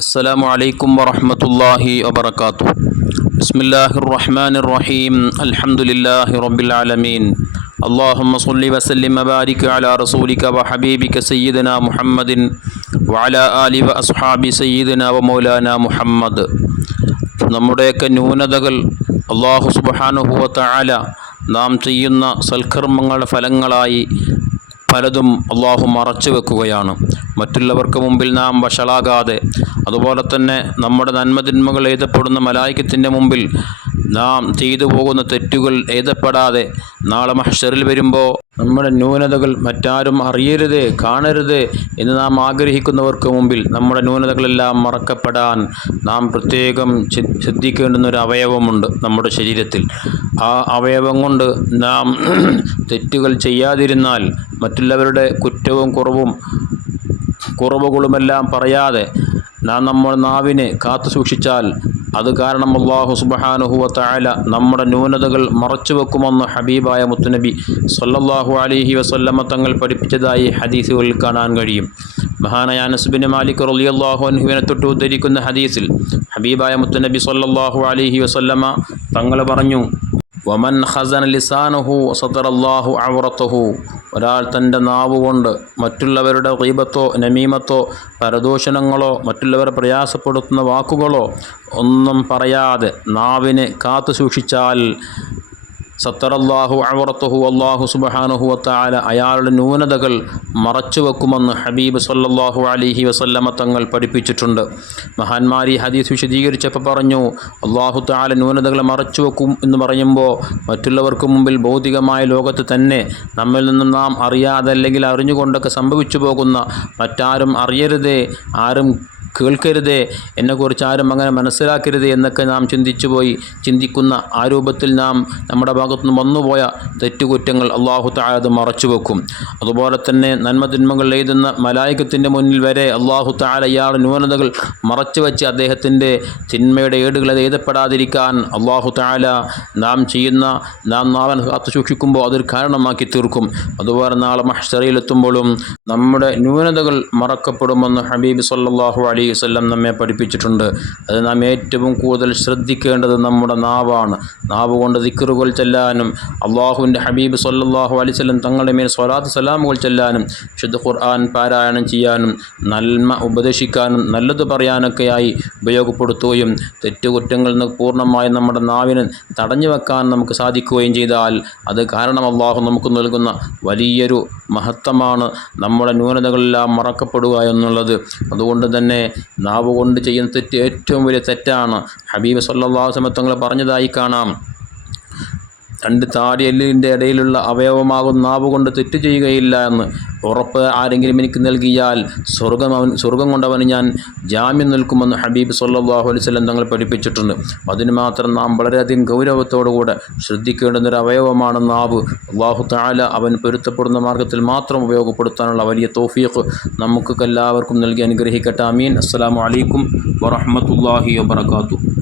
السلام عليكم ورحمة الله وبركاته بسم الله الرحمن الرحيم الحمد لله رب العالمين اللهم صل وسلم وبارك على رسولك وحبيبك سيدنا محمد وعلى آله وأصحاب سيدنا ومولانا محمد നമ്മുടെയൊക്കെ ന്യൂനതകൾ അള്ളാഹു സുബാനുഹുവ തആല നാം ചെയ്യുന്ന സൽക്കർമ്മങ്ങളുടെ ഫലങ്ങളായി പലതും അള്ളാഹു മറച്ചു വെക്കുകയാണ്. മറ്റുള്ളവർക്ക് മുമ്പിൽ നാം വഷളാകാതെ അതുപോലെ തന്നെ നമ്മുടെ നന്മതിന്മകൾ എഴുതപ്പെടുന്ന മലായിക്കത്തിന്റെ മുമ്പിൽ നാം ചെയ്തു പോകുന്ന തെറ്റുകൾ എഴുതപ്പെടാതെ നാളെ മഹ്ഷറിൽ വരുമ്പോൾ നമ്മുടെ ന്യൂനതകൾ മറ്റാരും അറിയരുത് കാണരുത് എന്ന് നാം ആഗ്രഹിക്കുന്നവർക്ക് മുമ്പിൽ നമ്മുടെ ന്യൂനതകളെല്ലാം മറക്കപ്പെടാൻ നാം പ്രത്യേകം ശ്രദ്ധിക്കേണ്ടുന്ന ഒരു അവയവമുണ്ട് നമ്മുടെ ശരീരത്തിൽ. ആ അവയവം കൊണ്ട് നാം തെറ്റുകൾ ചെയ്യാതിരുന്നാൽ മറ്റുള്ളവരുടെ കുറ്റവും കുറവും കുറവുകളുമെല്ലാം പറയാതെ നാം നമ്മൾ നാവിനെ കാത്തു സൂക്ഷിച്ചാൽ അത് കാരണം അള്ളാഹു സുബഹാനുഹുവ തആല നമ്മുടെ ന്യൂനതകൾ മറച്ചു വെക്കുമെന്ന് ഹബീബായ മുത്തുനബി സൊല്ലാഹു അലിഹി വസല്ലമ തങ്ങൾ പഠിപ്പിച്ചതായി ഹദീസുകളിൽ കാണാൻ കഴിയും. മഹാനായ അനസ്ബിൻ മാലിക് റളിയല്ലാഹു അൻഹുവിനെ തൊട്ട് ഉദ്ധരിക്കുന്ന ഹദീസിൽ ഹബീബായ മുത്തുനബി സൊല്ലാഹു അലിഹി വസല്ലമ തങ്ങൾ പറഞ്ഞു വമൻ ഖസന ലിസാനഹു സതറല്ലാഹു അവറത്തുഹു ഒരാൾ തന്റെ നാവ് കൊണ്ട് മറ്റുള്ളവരുടെ ദീപത്തോ നമീമത്തോ പരദൂഷണങ്ങളോ മറ്റുള്ളവരെ പ്രയാസപ്പെടുത്തുന്ന വാക്കുകളോ ഒന്നും പറയാതെ നാവിനെ കാത്തു സൂക്ഷിച്ചാൽ സത്തറല്ലാഹു അവറത്തുഹു അള്ളാഹു സുബഹാനുഹു വത്താല അയാളുടെ ന്യൂനതകൾ മറച്ചു വെക്കുമെന്ന് ഹബീബ് സല്ലാഹു അലിഹി വസല്ലമ തങ്ങൾ പഠിപ്പിച്ചിട്ടുണ്ട്. മഹാന്മാരി ഹദീസ് വിശദീകരിച്ചപ്പോൾ പറഞ്ഞു അള്ളാഹു താല ന്യൂനതകളെ മറച്ചുവെക്കും എന്ന് പറയുമ്പോൾ മറ്റുള്ളവർക്ക് മുമ്പിൽ ഭൗതികമായ ലോകത്ത് തന്നെ നമ്മിൽ നിന്നും നാം അറിയാതെ അല്ലെങ്കിൽ അറിഞ്ഞുകൊണ്ടൊക്കെ സംഭവിച്ചു പോകുന്ന മറ്റാരും അറിയരുതേ. ആരും കേൾക്കരുതേ. എന്നെക്കുറിച്ച് ആരും അങ്ങനെ മനസ്സിലാക്കരുത് എന്നൊക്കെ നാം ചിന്തിച്ചു പോയി ചിന്തിക്കുന്ന ആ രൂപത്തിൽ നാം നമ്മുടെ ഭാഗത്തു നിന്ന് വന്നുപോയ തെറ്റുകുറ്റങ്ങൾ അള്ളാഹു താഴത് മറച്ചു വെക്കും. അതുപോലെ തന്നെ നന്മതിന്മകൾ എഴുതുന്ന മലായികത്തിന്റെ മുന്നിൽ വരെ അള്ളാഹു താഴെ ഇയാൾ ന്യൂനതകൾ മറച്ചു വെച്ച് അദ്ദേഹത്തിന്റെ തിന്മയുടെ ഏടുകൾ അത് എഴുതപ്പെടാതിരിക്കാൻ അള്ളാഹു താല നാം ചെയ്യുന്ന നാം നാവൻ കാത്തു സൂക്ഷിക്കുമ്പോൾ അതൊരു കാരണമാക്കി തീർക്കും. അതുപോലെ നാളെ മഹ്ഷറയിലെത്തുമ്പോഴും നമ്മുടെ ന്യൂനതകൾ മറക്കപ്പെടുമെന്ന് ഹബീബ് സല്ലല്ലാഹു അലൈഹി വല്ലം നമ്മെ പഠിപ്പിച്ചിട്ടുണ്ട്. അത് നാം ഏറ്റവും കൂടുതൽ ശ്രദ്ധിക്കേണ്ടത് നമ്മുടെ നാവാണ്. നാവ് കൊണ്ട് ദിക്കറുകൾ ചെല്ലാനും അള്ളാഹുവിന്റെ ഹബീബ് സല്ലാഹു അലൈഹി വസല്ലം തങ്ങളുടെ മേൽ സ്വലാത്ത് സലാമുകൾ ചെല്ലാനും ശുദ്ധ ഖുർആൻ പാരായണം ചെയ്യാനും നന്മ ഉപദേശിക്കാനും നല്ലത് പറയാനൊക്കെയായി ഉപയോഗപ്പെടുത്തുകയും തെറ്റുകുറ്റങ്ങളിൽ നിന്ന് പൂർണമായും നമ്മുടെ നാവിന് തടഞ്ഞു വെക്കാൻ നമുക്ക് സാധിക്കുകയും ചെയ്താൽ അത് കാരണം അള്ളാഹു നമുക്ക് നൽകുന്ന വലിയൊരു മഹത്വമാണ് നമ്മുടെ ന്യൂനതകളെല്ലാം മറക്കപ്പെടുക എന്നുള്ളത്. അതുകൊണ്ട് തന്നെ നാവ് കൊണ്ട് ചെയ്യുന്ന തെറ്റ് ഏറ്റവും വലിയ തെറ്റാണ്. ഹബീബ് സല്ലാ തങ്ങൾ പറഞ്ഞതായി കാണാം. രണ്ട് താടിയെല്ലിന്റെ ഇടയിലുള്ള അവയവമാകും നാവ് കൊണ്ട് തെറ്റ് ചെയ്യുകയില്ല എന്ന് ഉറപ്പ് ആരെങ്കിലും എനിക്ക് നൽകിയാൽ സ്വർഗം അവൻ സ്വർഗം കൊണ്ടവന് ഞാൻ ജാമ്യം നിൽക്കുമെന്ന് ഹബീബ് സല്ലാഹു അലൈഹി വസല്ലം തങ്ങൾ പഠിപ്പിച്ചിട്ടുണ്ട്. അതിന് മാത്രം നാം വളരെയധികം ഗൗരവത്തോടുകൂടെ ശ്രദ്ധിക്കേണ്ടുന്ന ഒരു അവയവമാണ് നാവ്. അള്ളാഹു താല അവൻ പൊരുത്തപ്പെടുന്ന മാർഗത്തിൽ മാത്രം ഉപയോഗപ്പെടുത്താനുള്ള വലിയ തോഫീഖ് നമുക്ക് എല്ലാവർക്കും നൽകി അനുഗ്രഹിക്കട്ടെ. അമീൻ അസ്സാം വലൈക്കും വറഹ്മത്തുള്ളാഹി വബറകാതുഹു.